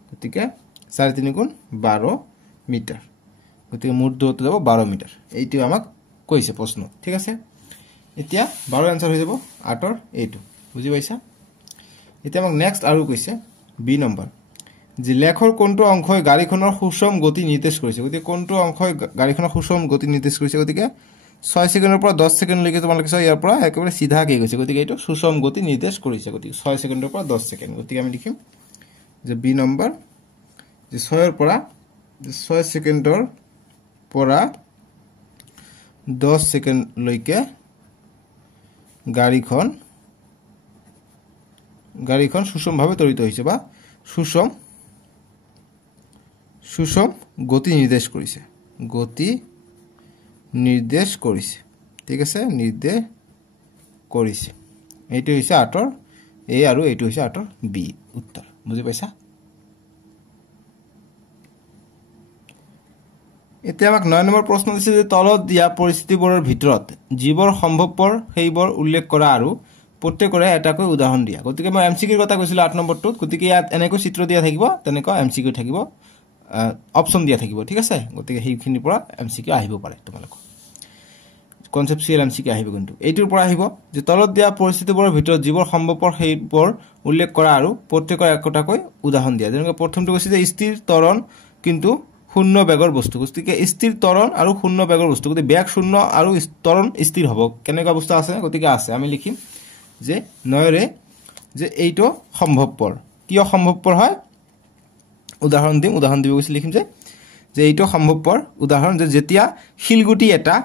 গতিকে 4 3 গুণ 12 মিটাৰ গতিকে মুঠ দূৰত্ব যাব 12 মিটাৰ এইটো আমাক কৈছে প্ৰশ্ন ঠিক আছে এতিয়া 12 আনসাৰ হৈ যাব 8 ৰ এইটো বুজি পাইছা এতিয়া আমাক নেক্সট আৰু কৈছে বি নম্বৰ যে লেখৰ কোনটো অংশই গাড়ীখনৰ সুষম গতি নিৰ্দেশ কৰিছে গতিকে কোনটো অংশই গাড়ীখনৰ সুষম গতি নিৰ্দেশ কৰিছে গতিকে 6 সেকেন্ডৰ পৰা 10 সেকেন্ড লৈকে তোমালোকে চাই ইয়াৰ পৰা একেবাৰে সিধা কে গৈছে গতিকে এইটো সুষম গতি নিৰ্দেশ কৰিছে গতিকে 6 সেকেন্ডৰ পৰা 10 সেকেন্ড গতিকে আমি লিখিম যে বি নম্বৰ যে 6 ৰ পৰা 6 সেকেন্ডৰ পৰা 10 সেকেন্ড লৈকে গাড়ীখন গাড়ীখন সুষমভাৱে ত্বৰিত হৈছে বা সুষম গতি নিৰ্দেশ কৰিছে ঠিক আছে নিৰ্দেশ কৰিছে এইটো হৈছে 8 এ আৰু এইটো হৈছে 8 বি উত্তৰ বুজি পাইছা এতিয়া আমাক 9 নম্বৰ প্ৰশ্ন দিছে যে তলত দিয়া পৰিস্থিতিবোৰৰ ভিতৰত জীৱৰ সম্ভৱপৰ সেইবোৰ উল্লেখ কৰা আৰু প্ৰত্যেকৰে এটাকৈ উদাহৰণ দিয়া গতিকে মই এমসিকিউৰ কথা কৈছিল 8 নম্বৰটোত গতিকে ইয়াত এনেকৈ চিত্ৰ দিয়া থাকিব তেনেকৈ এমসিকিউ থাকিব অপচন দিয়া থাকিব ঠিক আছে গতিকে সেইখিনিৰ পৰা এমসিকিউ আহিব পাৰে তোমালোক কনসেপচুৱেল এমসিকিউ আহিব কিন্তু এইটোৰ পৰা আহিব যে তলত দিয়া পৰিস্থিতিবোৰৰ ভিতৰত জীৱৰ সম্ভৱপৰ সেইবোৰ উল্লেখ কৰা আৰু প্ৰত্যেকৰ একটাকৈ উদাহৰণ দিয়া যেনেকৈ প্ৰথমটো কৈছে যে স্থিৰ ত্বৰণ কিন্তু শূন্য বেগৰ বস্তু গতিকে স্থিৰ ত্বৰণ আৰু শূন্য বেগৰ বস্তু গতিকে বেগ শূন্য আৰু ত্বৰণ স্থিৰ হ'ব কেনেকুৱা বস্তু আছে গতিকে আছে আমি লিখিম যে নয়ৰে যে এইটো সম্ভৱপৰ কিয় সম্ভৱপৰ হয় উদাহৰণ দিব গৈছে লিখিম যে এইটো সম্ভৱপৰ উদাহৰণ যে যেতিয়া শিলগুটি এটা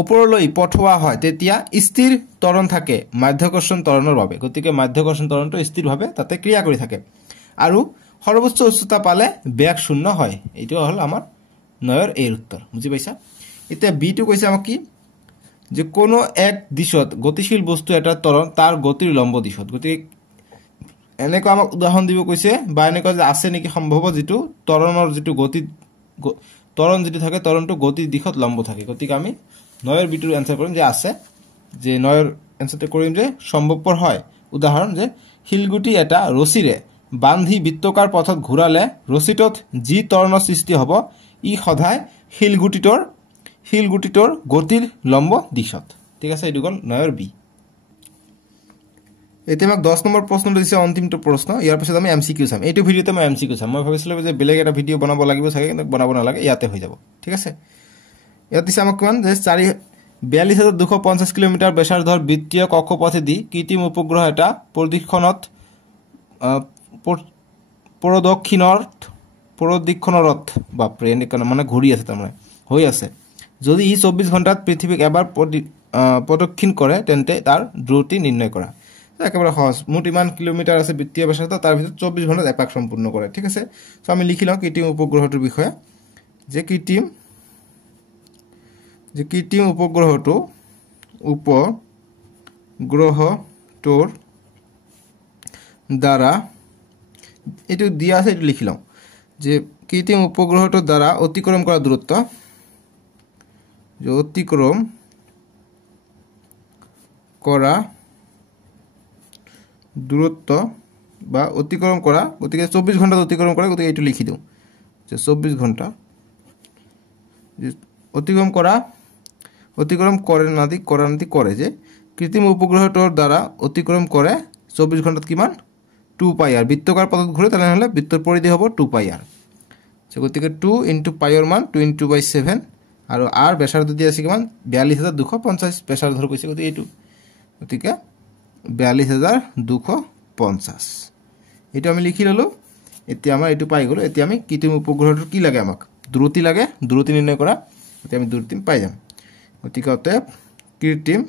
ওপৰলৈ পঠোৱা হয় তেতিয়া স্থিৰ ত্বৰণ থাকে মাধ্যাকৰ্ষণ ত্বৰণৰ বাবে গতিকে মাধ্যাকৰ্ষণ ত্বৰণটো স্থিৰভাৱে তাতে ক্ৰিয়া কৰি থাকে আৰু সৰ্বোচ্চ উচ্চতা পালে বেগ শূন্য হয় এইটো হল আমাৰ নয়ৰ এৰ উত্তৰ বুজি পাইছা এতিয়া বি টো কৈছে আমাক কি যে কোনো এক দিশত গতিশীল বস্তু এটা ত্বৰণ তাৰ গতিৰ লম্ব দিশত গতিকে এনেকুৱা আমাক উদাহৰণ দিব কৈছে বা এনেকুৱা যে আছে নেকি সম্ভৱ যেটো ত্বৰণৰ যেটো গতি ত্বৰণ যেটো থাকে ত্বৰণটো গতিৰ দিশত লম্ব থাকে গতিকে আমি নয়ৰ বিটোৰ এনসাৰ কৰিম যে আছে যে নয়ৰ এনসাৰটো কৰিম যে সম্ভৱপৰ হয় উদাহৰণ যে শিলগুটি এটা ৰছিৰে বান্ধি বৃত্তাকাৰ পথত ঘূৰালে ৰছিটোত যি ত্বৰণৰ সৃষ্টি হ'ব ই সদায় শিলগুটিটোৰ গতিৰ লম্ব দিশত ঠিক আছে এইটো গল নয়ৰ বি এতিয়া আমাক 10 নম্বৰ প্ৰশ্নটো দিছে অন্তিমটো প্ৰশ্ন ইয়াৰ পিছত আমি এমসিকিউ চাম এইটো ভিডিওতে মই এমসিকিউ চাম মই ভাবিছিলো যে বেলেগ এটা ভিডিও বনাব লাগিব চাগে কিন্তু বনাব নালাগে ইয়াতে হৈ যাব ঠিক আছে ইয়াত দিছে আমাক কোন যে 42250 কিলোমিটাৰ ব্যাসাৰ্ধৰ বৃত্তীয় কক্ষপথে দি কৃত্ৰিম উপগ্ৰহ এটা প্ৰদক্ষিণত প্ৰদক্ষিণৰত বাপৰে এনেকুৱা মানে ঘূৰি আছে তাৰমানে হৈ আছে যদি ই 24 ঘণ্টাত পৃথিৱীক এবাৰ প্ৰদক্ষিণ কৰে তেন্তে তাৰ দ্ৰুতি নিৰ্ণয় কৰা একেবাৰে সহজ মুঠ ইমান কিলোমিটাৰ আছে বৃত্তীয় ব্যাসাৰ্ধ তাৰ ভিতৰত 24 ঘণ্টাত এপাক সম্পূৰ্ণ কৰে ঠিক আছে সো আমি লিখি লওঁ কৃত্ৰিম উপগ্ৰহটোৰ বিষয়ে যে কৃত্ৰিম উপগ্ৰহটোৰ দ্বাৰা এটো দিয়া আছে এটো লিখি লওঁ যে কৃত্ৰিম উপগ্ৰহটোৰ দ্বাৰা অতিক্ৰম কৰা দূৰত্ব বা অতিক্ৰম কৰা গতিকে 24 ঘণ্টাত অতিক্ৰম কৰে গতিকে এটো লিখি দিওঁ যে 24 ঘণ্টা অতিক্ৰম কৰে যে কৃত্ৰিম উপগ্ৰহটোৰ দ্বাৰা অতিক্ৰম কৰে 24 ঘণ্টাত কিমান 2 পাই r বৃত্তাকাৰ পথত ঘূৰে তেনেহলে বৃত্তৰ পৰিধি হ'ব 2 পাই r গতিকে 2 * পাই ৰ মান 20/7 আৰু r ব্যাসাৰ্ধ দি আছে কিমান 42250 ব্যাসাৰ্ধৰ কৈছে গতিকে এইটো গতিকে 42250 এইটো আমি লিখি ললো এতিয়া আমাৰ এইটো পাই গলো এতিয়া আমি কৃত্ৰিম উপগ্ৰহটোৰ কি লাগে আমাক দ্ৰুতি লাগে দ্ৰুতি নিৰ্ণয় কৰা এতিয়া আমি দ্ৰুতি পাই যাম গতিকে অতএব কৃত্ৰিম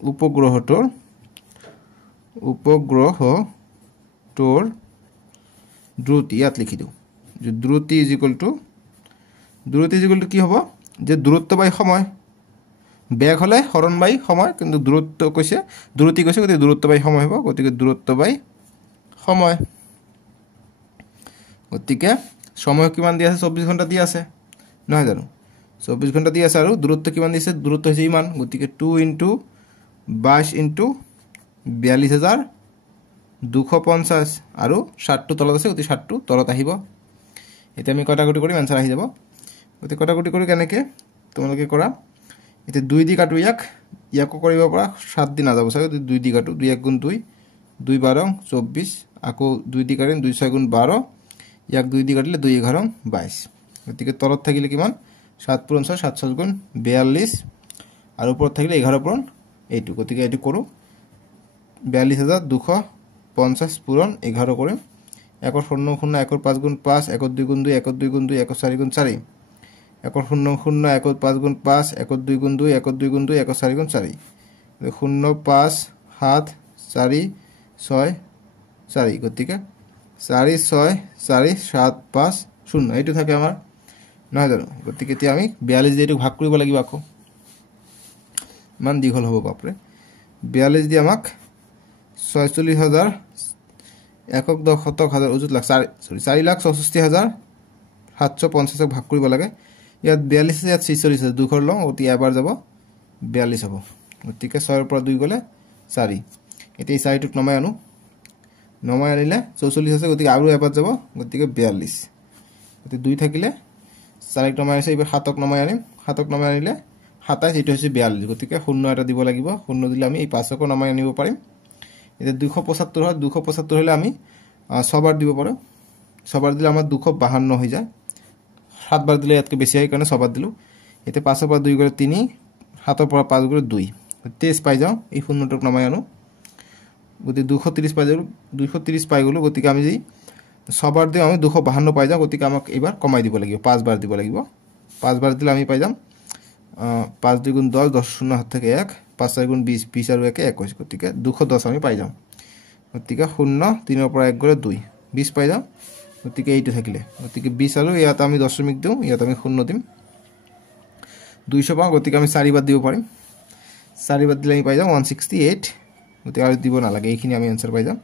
উপগ্ৰহটোৰ দ্ৰুতি ইয়াত লিখি দিওঁ যে দ্ৰুতি = কি হ'ব যে দূৰত্ব বাই সময় বেগ হলে হৰণ বাই সময় কিন্তু দ্ৰুতি কৈছে গতিকে দূৰত্ব বাই সময় হ'ব গতিকে দূৰত্ব বাই সময় গতিকে সময় কিমান দিয়া আছে 24 ঘণ্টা দিয়া আছে নহয় জানো 24 ঘণ্টা দিয়া আছে আৰু দূৰত্ব কিমান দিছে দূৰত্ব হৈছে ইমান গতিকে 2 * 22 * 42250 আৰু 60 তলত আছে গতিকে 60 তলত আহিব এতিয়া আমি কটাকটি কৰিম आंसर আহি যাব গতিকে কটাকটি কৰি কেনেকে তোমালোকে কৰা এতিয়া 2 দি কাটো ইয়াকো কৰিব পৰা 7 দি না যাব চাগে 2 দি কাটো 2 * 1 * 2 2 * 12 = 24 আকৌ 2 দি কাটেন 2 * 6 = 12 ইয়াক 2 দি কাটিলে 2 * 11 = 22 গতিকে তলত থাকিলে কিমান 7 * 6 7 * 6 = 42 আৰু ওপৰত থাকিলে 11 * 8 গতিকে এটো কৰো 42250 পূৰণ 11 কৰিম 1 ৰ 0 0 1 ৰ 5 * 5 1 ৰ 2 * 2 1 ৰ 2 * 2 1 ৰ 4 * 4 1 ৰ 0 0 1 ৰ 5 * 5 1 ৰ 2 * 2 1 ৰ 2 * 2 1 ৰ 4 * 4 0 5 7 4 6 4 গতিকে 4 6 4 7 5 0 এইটো থাকে আমাৰ নহয় জানো গতিকে এতিয়া আমি 42 দিয়ে এইটো ভাগ কৰিব লাগিব আকৌ মান দীঘল হ'ব বাপৰে 42 দিয়ে আমাক 46000 একক দহ শতক হাজাৰ উজুত লাখ 4,64,750 ভাগ কৰিব লাগে ইয়াত 42 ইয়াত 46 দুখৰ লওঁ অতি এবাৰ যাব 42 হ'ব গতিকে 6 ৰ পৰা 2 গলে 4 এতিয়া 4টোক নমাই আনিলে 44 আছে গতিকে আৰু এবাৰ যাব গতিকে 42 গতিকে 2 থাকিলে 4ক নমাই আছে এবাৰ 7ক নমাই আনিম 7ক নমাই আনিলে 27 এটো হৈছে 42 গতিকে 0 এটা দিব লাগিব 0 দিলে আমি এই 5ক নমাই আনিব পাৰিম এটা 275 হয় 275 হলে আমি 6 বাৰ দিব পাৰো 6 বাৰ দিলে আমাৰ 252 হৈ যায় 7 বাৰ দিলে ইয়াতকে বেছি হয় কাৰণে 6 বাৰ দিলু এতে 5 ৰ পৰা 2 গলে 3 7 ৰ পৰা 5 গলে 2 23 পাই যাও এই 0টোক নমাই আনো গতি 230 পাই যাও 230 পাই গলো গতিকে আমি যদি 6 বার দিও আমি 252 পাই যাও গতিকে আমাক এবাৰ কমাই দিব লাগিব 5 বার দিব লাগিব 5 বার দিলে আমি পাই যাম 5 2 গুণ 10 10 0 হাত থেকে 1 5 4 গুণ 20 20 আর 1 21 গতিকে 210 আমি পাই যাম গতিকে 0 3 ৰ পৰা 1 গলে 2 20 পাই যাম গতিকে এইটো থাকিলে গতিকে 20 আৰু ইয়াত আমি দশমিক দিও ইয়াত আমি 0 দিম 200 পাও গতিকে আমি 4 বার দিব পাৰিম 4 বাৰ দিলে আমি পাই যাম 168 গতিকে আৰু দিব না লাগে এইখিনি আমি आंसर পাই যাম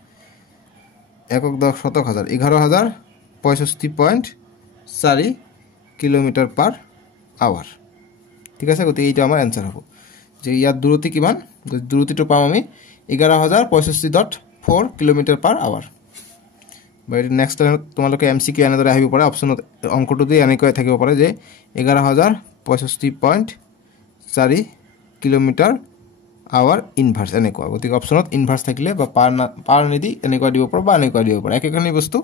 একক দহ শতক হাজাৰ 11065.4 কিলোমিটাৰ পাৰ আওয়াৰ ঠিক আছে গতিকে এইটো আমাৰ आंसर হ'ব যে ইয়াত দূৰত্ব কিমান দূৰত্বটো পাম আমি 11065.4 kilometre per hour bye next time তোমালোকে এমসিকিউ এনেদৰে আহিব পাৰে অপচনত অংকটো দি এনেকৈ থাকিব পাৰে যে 11065.4 কিলোমিটাৰ আওয়াৰ ইনভাৰ্স এনেকুৱা গতিকে অপচনত ইনভাৰ্স থাকিলে বা পাৰ নিদি এনেকুৱা দিব পাৰে বা এনেকুৱা দিব পাৰে একেখিনি বস্তু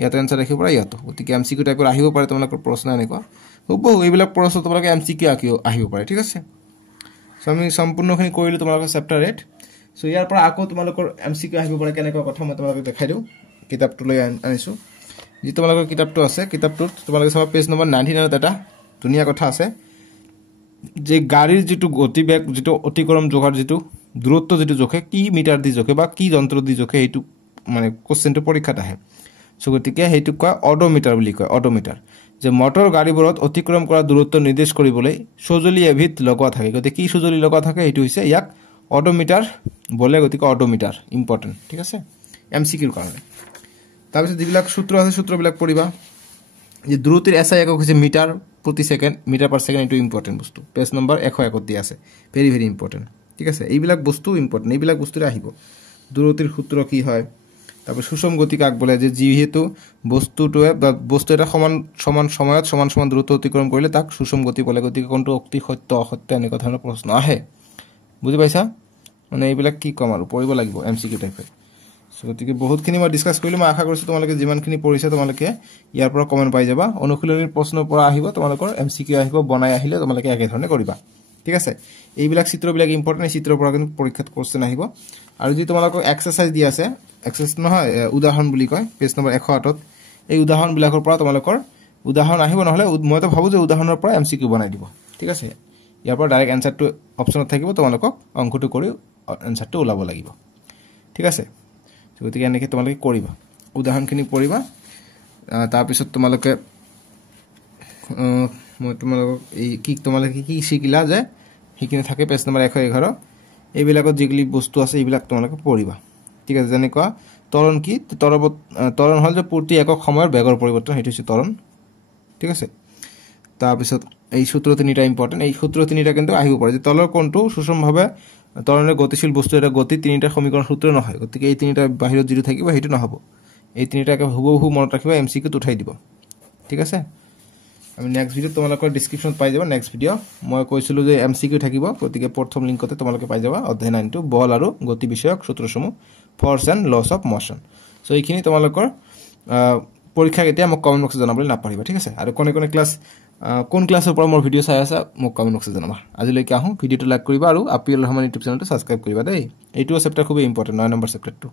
ইয়াত आंसर ৰাখিব পাৰে ইয়াত গতিকে এমসিকিউ টাইপৰ আহিব পাৰে তোমালোকৰ প্ৰশ্ন এনেকুৱা হ'ব এইবিলাক প্ৰশ্ন তোমালোকে এমসিকিউ আহিব পাৰে ঠিক আছে সো আমি সম্পূৰ্ণখিনি কৰিলো তোমালোকৰ চেপ্টাৰ 8 সো ইয়াৰ পৰা আকৌ তোমালোকৰ এমসিকিউ আহিব পাৰে কেনেকুৱা কথা মই তোমালোকক দেখাই দিও কিতাপটো লৈ আনিছো যি তোমালোকৰ কিতাপটো আছে কিতাপটোত তোমালোকে চাবা পেজ নম্বৰ 99 এটা দুনিয়া কথা আছে যে গাড়ীৰ যেটো গতিবেগ যেটো অতিক্ৰম জোখাৰ যেটো দূৰত্ব যেটো জোখে কি মিটাৰ দি জোখে বা কি যন্ত্ৰ দি জোখে এইটো মানে কোশ্চেনটো পৰীক্ষাত আহে সো গতিকে হেইটো কয় অডোমিটাৰ বুলি কয় অডোমিটাৰ যে মটৰ গাড়ীবোৰত অতিক্ৰম কৰা দূৰত্ব নিৰ্দেশ কৰিবলৈ সজলি এভিত লগোৱা থাকে গতিকে কি সজলি লগোৱা থাকে এইটো হৈছে ইয়াক অডোমিটাৰ বলে গতিকে অডোমিটাৰ ইম্পৰ্টেন্ট ঠিক আছে এমসিকিউৰ কাৰণে তাৰপিছত যিবিলাক সূত্ৰ আছে সূত্ৰবিলাক পঢ়িবা যে দূৰত্বৰ এসআই একক হৈছে মিটাৰ প্ৰতি সেকেন্ড মিটাৰ পাৰ সেকেন্ড এটো ইম্পৰ্টেন্ট বস্তু পেজ নম্বৰ 101 দি আছে ভেৰি ভেৰি ইম্পৰ্টেন্ট ঠিক আছে এইবিলাক বস্তু ইম্পৰ্টেন্ট এইবিলাক বস্তুৰে আহিব দূৰত্বৰ সূত্ৰ কি হয় তাৰপৰ সুষম গতি কাক বলে যে যেহেতু বস্তুটোৱে বা বস্তু এটা সমান সময়ত সমান দূৰত্ব অতিক্ৰম কৰিলে তাক সুষম গতি বলে গতিকে কোনটো অতি সত্য অসত্য এনেকুৱা ধৰণৰ প্ৰশ্ন আহে বুজি পাইছা মানে এইবিলাক কি কম আৰু পঢ়িব লাগিব এমসিকিউ টাইপে সো গতিকে বহুতখিনি মই ডিসকাস কৰিলো মই আশা কৰিছো তোমালোকে যিমানখিনি পঢ়িছে তোমালোকে ইয়াৰ পৰা কমেন্ট পাই যাবা অনুশীলনীৰ প্ৰশ্নৰ পৰা আহিব তোমালোকৰ এমসিকিউ আহিব বনাই আহিলে তোমালোকে একে ধৰণে কৰিবা ঠিক আছে এইবিলাক চিত্ৰবিলাক ইম্পৰ্টেন্ট চিত্ৰৰ পৰা কিন্তু পৰীক্ষাত কোশ্চেন আহিব আৰু যি তোমালোকক এক্সাৰসাইজ দি আছে এক্সাৰসাইজ নহয় উদাহৰণ বুলি কয় পেজ নম্বৰ 108 ত এই উদাহৰণবিলাকৰ পৰা তোমালোকৰ উদাহৰণ আহিব নহলে মই তো ভাবো যে উদাহৰণৰ পৰা এমসিকিউ বনাই দিব ঠিক আছে ইয়াৰ পৰা ডাইৰেক্ট আনসাৰটো অপচনত থাকিব তোমালোকক অংকটো কৰি আনসাৰটো ওলাব লাগিব ঠিক আছে গতিকে এনেকৈ তোমালোকে কৰিবা উদাহৰণখিনি পঢ়িবা তাৰ পিছত তোমালোকে মই তোমালোকক এই কি তোমালোকে কি শিকিলা যে হিকিনে থাকে পেজ নম্বৰ 111 এইবিলাকত যিগলি বস্তু আছে এইবিলাক তোমালোকে পঢ়িবা ঠিক আছে যেনেকুৱা ত্বৰণ কি ত্বৰণ হল যে প্ৰতি একক সময়ৰ বেগৰ পৰিৱৰ্তন হেতু হৈছে ত্বৰণ ঠিক আছে তাৰ পিছত এই সূত্ৰ তিনিটা ইম্পৰ্টেন্ট এই সূত্ৰ তিনিটা কিন্তু আহিব পাৰে যে তলৰ কোণটো সুষমভাৱে ত্বৰণে গতিশীল বস্তু এটা গতি তিনিটা সমীকৰণ সূত্ৰ নহয় গতিকে এই তিনিটা বাহিৰত যিটো থাকিব হেতু নহব এই তিনিটাকে হুবহু মনত ৰাখিবা এমসিকিউত উঠাই দিব ঠিক আছে আমি নেক্সট ভিডিও তোমালোকৰ ডেসক্ৰিপচনত পাই যাবা নেক্সট ভিডিও মই কৈছিলো যে এমসিকিউ থাকিব গতিকে প্ৰথম লিংকতে তোমালোকে পাই যাবা অধ্যায় 9 বল আৰু গতি বিষয়ক সূত্ৰসমূহ force and laws of motion so এইখিনি তোমালোকৰ পৰীক্ষা কেতিয়া মোক কমেন্ট বক্সত জনাবলৈ নাপাহৰিবা ঠিক আছে আৰু কোনে ক্লাছ কোন ক্লাছৰ পৰা মোৰ ভিডিও চাই আছা মোক কমেন্ট বক্সত জনাবা আজিলৈকে আহো ভিডিওটো লাইক কৰিবা আৰু আপিল ৰহমান ইউটিউব চেনেলটো সাবস্ক্ৰাইব কৰিবা দেই এইটো চেপ্টাৰ খুব ইম্পৰ্টেন্ট 9 নম্বৰ চেপ্টাৰটো